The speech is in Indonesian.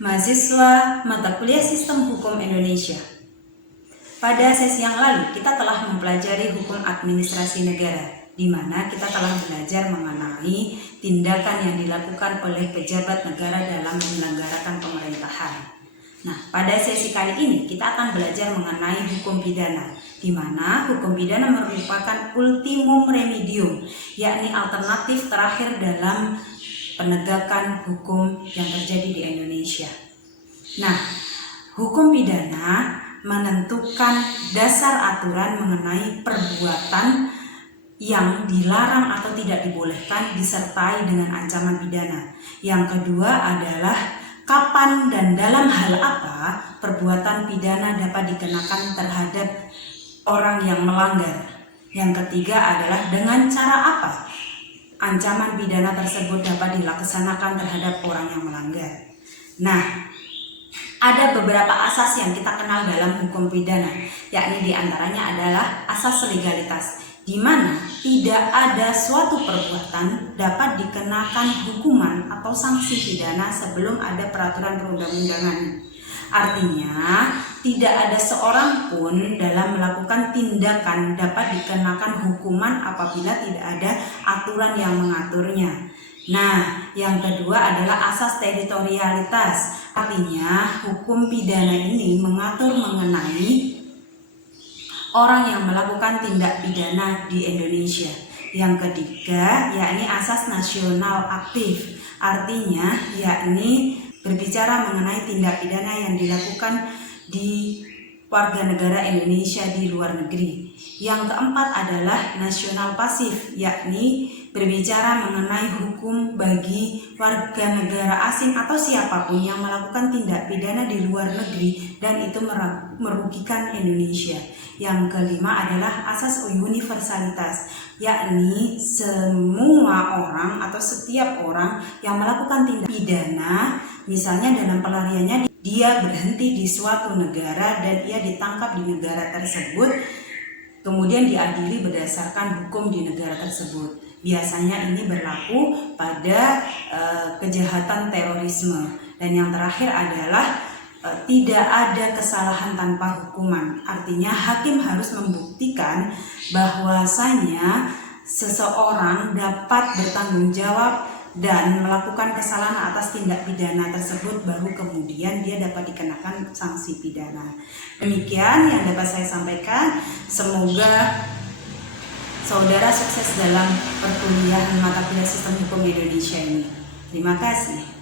Mahasiswa mata kuliah Sistem Hukum Indonesia. Pada sesi yang lalu kita telah mempelajari hukum administrasi negara, di mana kita telah belajar mengenai tindakan yang dilakukan oleh pejabat negara dalam menyelenggarakan pemerintahan. Nah, pada sesi kali ini kita akan belajar mengenai hukum pidana, di mana hukum pidana merupakan ultimum remedium, yakni alternatif terakhir dalam penegakan hukum yang terjadi di Indonesia. Nah, hukum pidana menentukan dasar aturan mengenai perbuatan yang dilarang atau tidak dibolehkan disertai dengan ancaman pidana. Yang kedua adalah kapan dan dalam hal apa perbuatan pidana dapat dikenakan terhadap orang yang melanggar. Yang ketiga adalah dengan cara apa ancaman pidana tersebut dapat dilaksanakan terhadap orang yang melanggar. Nah, ada beberapa asas yang kita kenal dalam hukum pidana, yakni diantaranya adalah asas legalitas, di mana tidak ada suatu perbuatan dapat dikenakan hukuman atau sanksi pidana sebelum ada peraturan perundang-undangan. Artinya, tidak ada seorang pun dalam melakukan tindakan dapat dikenakan hukuman apabila tidak ada aturan yang mengaturnya. Nah, yang kedua adalah asas teritorialitas. Artinya, hukum pidana ini mengatur mengenai orang yang melakukan tindak pidana di Indonesia. Yang ketiga, yakni asas nasional aktif. Artinya, yakni berbicara mengenai tindak pidana yang dilakukan di warga negara Indonesia di luar negeri. Yang keempat adalah nasional pasif, yakni berbicara mengenai hukum bagi warga negara asing atau siapapun yang melakukan tindak pidana di luar negeri dan itu merugikan Indonesia. Yang kelima adalah asas universalitas, yakni semua orang atau setiap orang yang melakukan tindak pidana, misalnya dalam pelariannya dia berhenti di suatu negara dan ia ditangkap di negara tersebut, kemudian diadili berdasarkan hukum di negara tersebut. Biasanya ini berlaku pada kejahatan terorisme. Dan yang terakhir adalah tidak ada kesalahan tanpa hukuman. Artinya hakim harus membuktikan bahwasanya seseorang dapat bertanggung jawab dan melakukan kesalahan atas tindak pidana tersebut, baru kemudian dia dapat dikenakan sanksi pidana. Demikian yang dapat saya sampaikan. Semoga saudara sukses dalam perkuliahan mata kuliah Sistem Hukum Indonesia ini. Terima kasih.